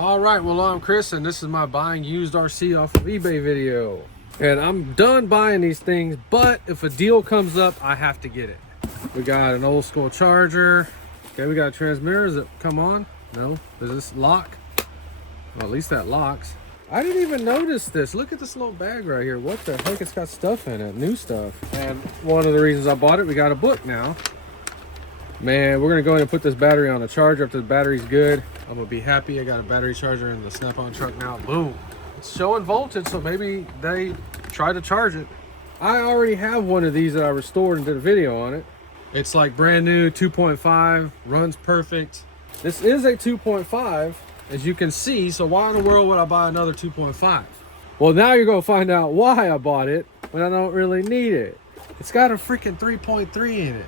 All right, well, I'm Chris, and this is my buying used RC off of eBay video. And I'm done buying these things, but if a deal comes up, I have to get it. We got an old school charger. Okay, we got a transmitter. Does it come on? No. Does this lock? Well, at least that locks. I didn't even notice this. Look at this little bag right here. What the heck? It's got stuff in it, new stuff. And one of the reasons I bought it, we got a book now. Man, we're gonna go ahead and put this battery on the charger. After the battery's good, I'm gonna be happy. I got a battery charger in the Snap-on truck now. Boom. It's showing voltage, so maybe they try to charge it. I already have one of these that I restored and did a video on it. It's like brand new, 2.5, runs perfect. This is a 2.5, as you can see, so why in the world would I buy another 2.5? Well, now you're gonna find out why I bought it when I don't really need it. It's got a freaking 3.3 in it.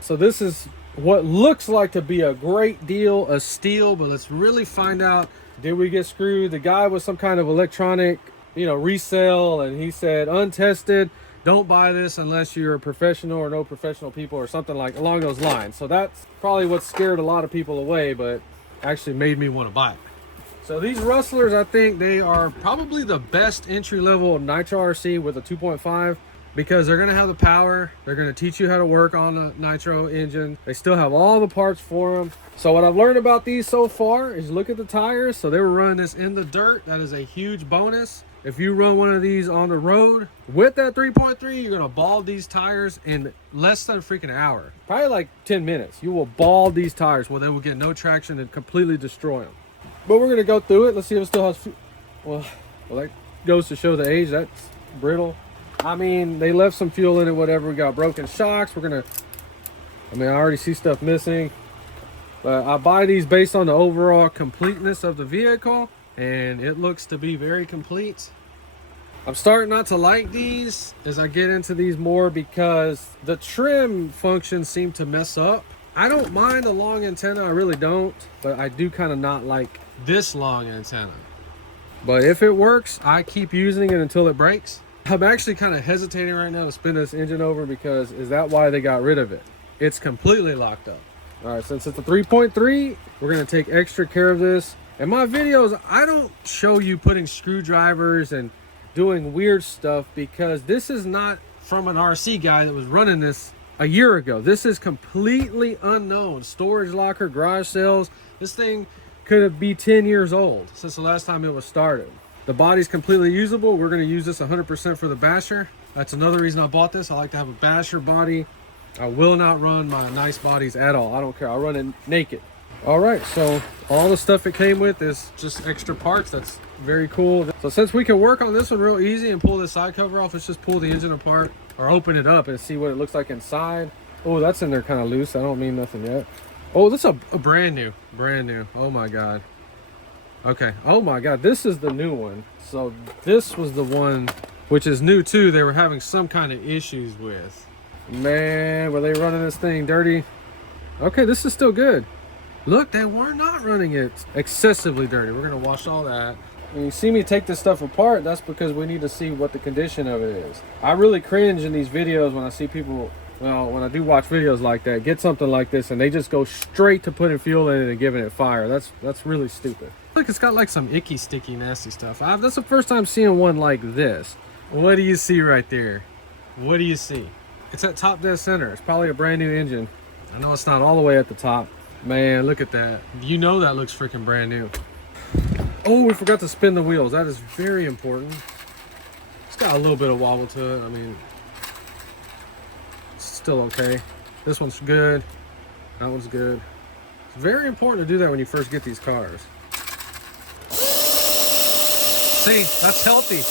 So this is what looks like to be a great deal, a steal, but let's really find out, did we get screwed? The guy was some kind of electronic, resale, and he said, untested, don't buy this unless you're a professional or no professional people or something like along those lines. So that's probably what scared a lot of people away, but actually made me want to buy it. So these Rustlers, I think they are probably the best entry level NITRO RC with a 2.5. because they're going to have the power. They're going to teach you how to work on the nitro engine. They still have all the parts for them. So what I've learned about these so far is look at the tires. So they were running this in the dirt. That is a huge bonus. If you run one of these on the road with that 3.3, you're going to bald these tires in less than a freaking hour. Probably like 10 minutes. You will bald these tires where they will get no traction and completely destroy them. But we're going to go through it. Let's see if it still has... Well, that goes to show the age. That's brittle. I mean, they left some fuel in it, whatever. We got broken shocks. I already see stuff missing. But I buy these based on the overall completeness of the vehicle, and it looks to be very complete. I'm starting not to like these as I get into these more because the trim functions seem to mess up. I don't mind a long antenna, I really don't, but I do kind of not like this long antenna. But if it works, I keep using it until it breaks. I'm actually kind of hesitating right now to spin this engine over because is that why they got rid of it? It's completely locked up. All right, since it's a 3.3, we're gonna take extra care of this. In my videos, I don't show you putting screwdrivers and doing weird stuff because this is not from an RC guy that was running this a year ago. This is completely unknown. Storage locker, garage sales. This thing could be 10 years old since the last time it was started. The body's completely usable. We're going to use this 100% for the basher. That's another reason I bought this. I like to have a basher body. I will not run my nice bodies at all. I don't care. I'll run it naked. All right, so all the stuff it came with is just extra parts. That's very cool. So since we can work on this one real easy and pull this side cover off, let's just pull the engine apart or open it up and see what it looks like inside. Oh, that's in there kind of loose. I don't mean nothing yet. Oh, this is a brand new. Oh my God. Okay, oh my God, this is the new one. So this was the one, which is new too, they were having some kind of issues with. Man, were they running this thing dirty? Okay, this is still good. Look, they were not running it excessively dirty. We're gonna wash all that. When you see me take this stuff apart, that's because we need to see what the condition of it is. I really cringe in these videos when I see people, well, when I do watch videos like that, get something like this and they just go straight to putting fuel in it and giving it fire. That's really stupid. Look, it's got like some icky, sticky, nasty stuff. That's the first time seeing one like this. What do you see right there? What do you see? It's at top dead center. It's probably a brand new engine. I know it's not all the way at the top. Man, look at that. You know that looks freaking brand new. Oh, we forgot to spin the wheels. That is very important. It's got a little bit of wobble to it. I mean, it's still okay. This one's good. That one's good. It's very important to do that when you first get these cars. See, that's healthy.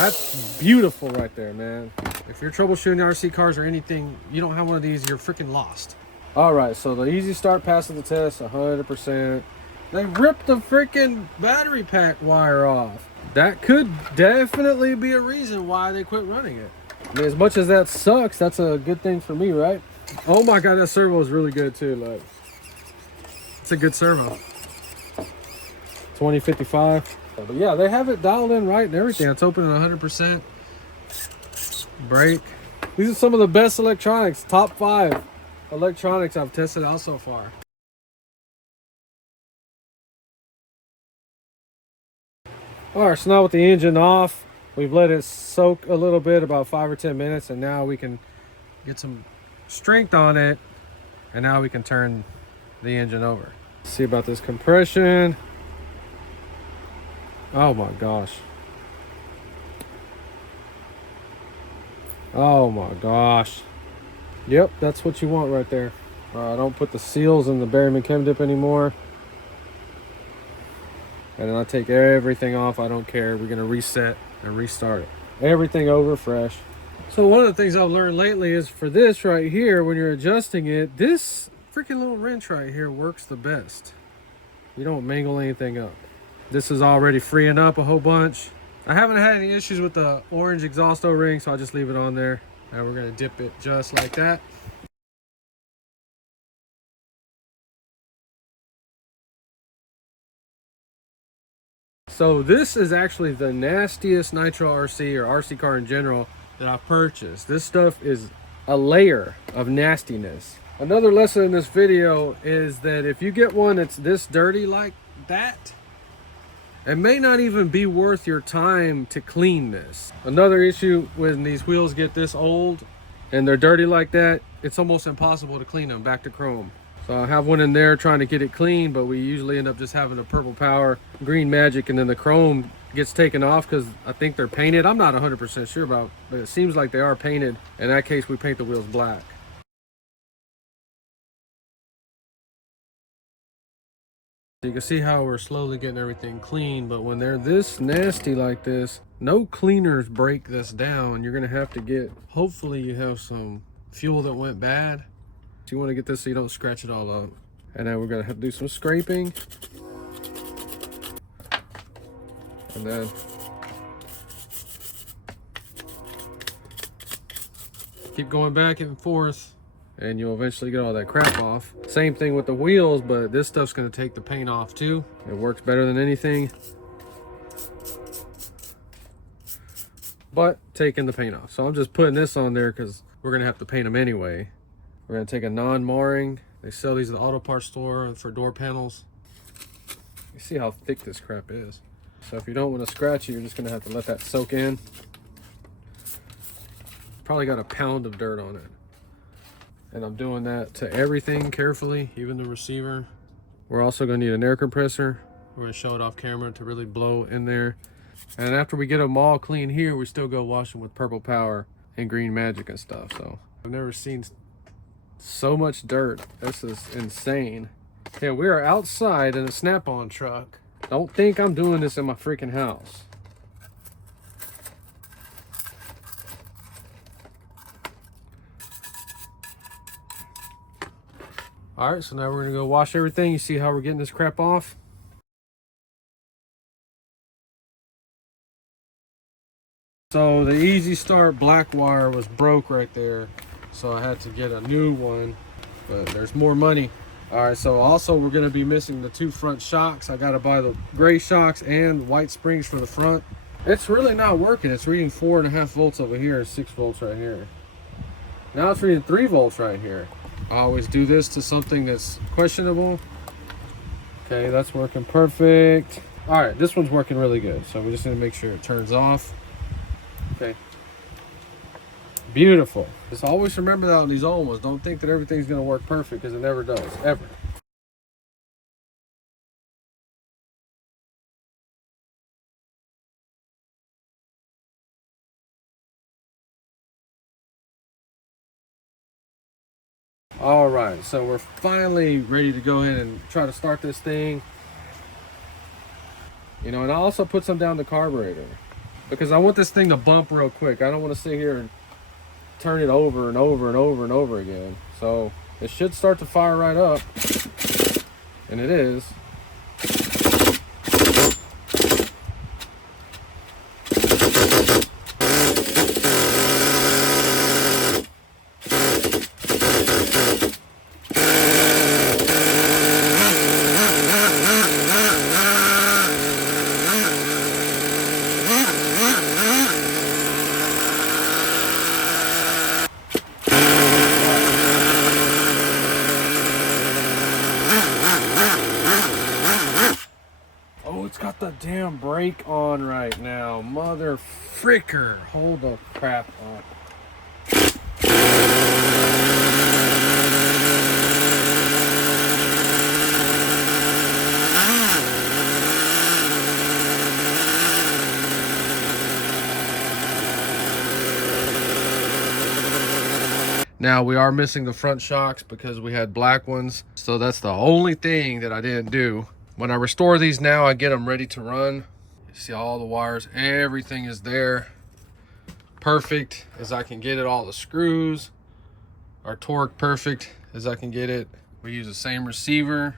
That's beautiful right there, man. If you're troubleshooting RC cars or anything, you don't have one of these, you're freaking lost. All right, so the easy start passes the test, 100%. They ripped the freaking battery pack wire off. That could definitely be a reason why they quit running it. I mean, as much as that sucks, that's a good thing for me, right? Oh my God, that servo is really good too. Like, it's a good servo. 2055. But yeah, they have it dialed in right and everything. It's open at 100%. Brake. These are some of the best electronics, top 5 electronics I've tested out so far. All right, so now with the engine off, we've let it soak a little bit, about 5 or 10 minutes, and now we can get some strength on it, and now we can turn the engine over. See about this compression. Oh my gosh. Oh my gosh. Yep, that's what you want right there. I don't put the seals in the Berryman Chem Dip anymore. And then I take everything off. I don't care. We're gonna reset and restart it. Everything over fresh. So one of the things I've learned lately is for this right here, when you're adjusting it, this freaking little wrench right here works the best. You don't mangle anything up. This is already freeing up a whole bunch. I haven't had any issues with the orange exhaust O-ring, so I'll just leave it on there. And we're gonna dip it just like that. So this is actually the nastiest Nitro RC or RC car in general that I've purchased. This stuff is a layer of nastiness. Another lesson in this video is that if you get one that's this dirty like that, it may not even be worth your time to clean this. Another issue when these wheels get this old and they're dirty like that, it's almost impossible to clean them back to chrome. So I have one in there trying to get it clean, but we usually end up just having a purple power, green magic, and then the chrome gets taken off because I think they're painted. I'm not 100% sure about, but it seems like they are painted. In that case, we paint the wheels black. You can see how we're slowly getting everything clean, but when they're this nasty like this, no cleaners break this down. You're gonna have to get, hopefully you have some fuel that went bad. You want to get this so you don't scratch it all up. And then we're gonna have to do some scraping. And then keep going back and forth, and you'll eventually get all that crap off. Same thing with the wheels, but this stuff's gonna take the paint off too. It works better than anything. But taking the paint off. So I'm just putting this on there because we're gonna have to paint them anyway. We're gonna take a non-marring. They sell these at the auto parts store for door panels. You see how thick this crap is. So if you don't want to scratch it, you're just gonna have to let that soak in. Probably got a pound of dirt on it. And I'm doing that to everything carefully, even the receiver. We're also gonna need an air compressor. We're gonna show it off camera to really blow in there. And after we get them all clean here, we still go wash them with purple power and green magic and stuff. So I've never seen so much dirt. This is insane. Okay, we are outside in a Snap-on truck. Don't think I'm doing this in my freaking house. All right, so now we're gonna go wash everything. You see how we're getting this crap off? So the Easy Start black wire was broke right there. So I had to get a new one, but there's more money. All right, so also we're gonna be missing the 2 front shocks. I gotta buy the gray shocks and white springs for the front. It's really not working. It's reading 4.5 volts over here, 6 volts right here. Now it's reading 3 volts right here. I always do this to something that's questionable. Okay, that's working perfect. All right, this one's working really good. So we're just gonna make sure it turns off. Okay. Beautiful. Just always remember that on these old ones. Don't think that everything's going to work perfect, because it never does, ever. All right, so we're finally ready to go ahead and try to start this thing. You know, and I also put some down the carburetor because I want this thing to bump real quick. I don't want to sit here and turn it over and over and over and over again. So it should start to fire right up, and it is. the damn brake on right now, mother fricker. Hold the crap on. Now we are missing the front shocks because we had black ones. So that's the only thing that I didn't do. When I restore these now, I get them ready to run. You see all the wires, everything is there. Perfect as I can get it, all the screws are torqued perfect as I can get it. We use the same receiver,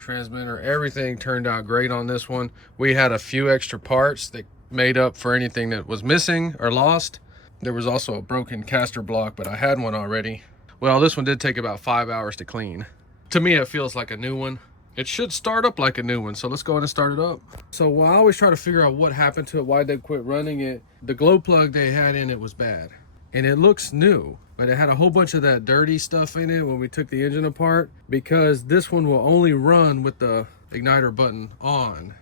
transmitter, everything turned out great on this one. We had a few extra parts that made up for anything that was missing or lost. There was also a broken caster block, but I had one already. Well, this one did take about 5 hours to clean. To me, it feels like a new one. It should start up like a new one, so let's go ahead and start it up. So I always try to figure out what happened to it, why they quit running it. The glow plug they had in it was bad, and it looks new, but it had a whole bunch of that dirty stuff in it when we took the engine apart, because this one will only run with the igniter button on.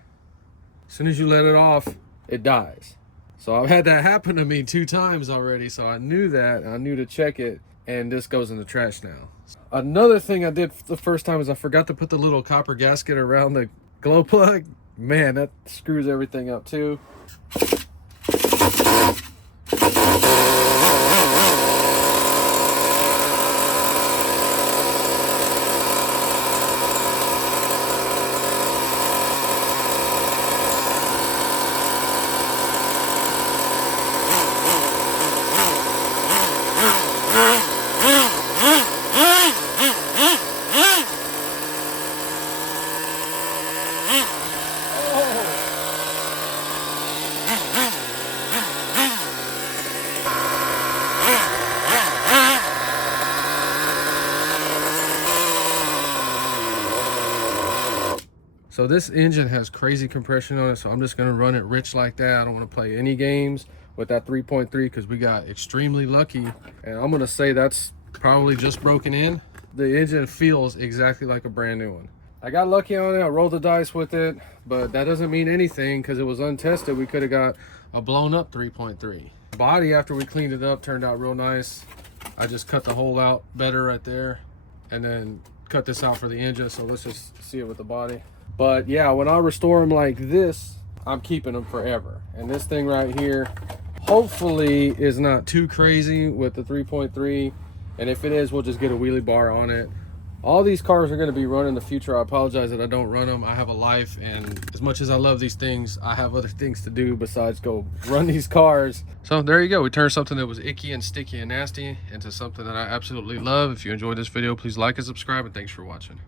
As soon as you let it off, it dies. So I've had that happen to me 2 times already, so I knew that. I knew to check it, and this goes in the trash now. Another thing I did the first time is I forgot to put the little copper gasket around the glow plug. Man, that screws everything up too. So this engine has crazy compression on it, so I'm just gonna run it rich like that. I don't wanna play any games with that 3.3 because we got extremely lucky. And I'm gonna say that's probably just broken in. The engine feels exactly like a brand new one. I got lucky on it, I rolled the dice with it, but that doesn't mean anything because it was untested. We could have got a blown up 3.3. Body, after we cleaned it up, turned out real nice. I just cut the hole out better right there and then cut this out for the engine. So let's just see it with the body. But yeah, when I restore them like this, I'm keeping them forever. And this thing right here, hopefully is not too crazy with the 3.3. And if it is, we'll just get a wheelie bar on it. All these cars are gonna be run in the future. I apologize that I don't run them. I have a life, and as much as I love these things, I have other things to do besides go run these cars. So there you go. We turned something that was icky and sticky and nasty into something that I absolutely love. If you enjoyed this video, please like and subscribe, and thanks for watching.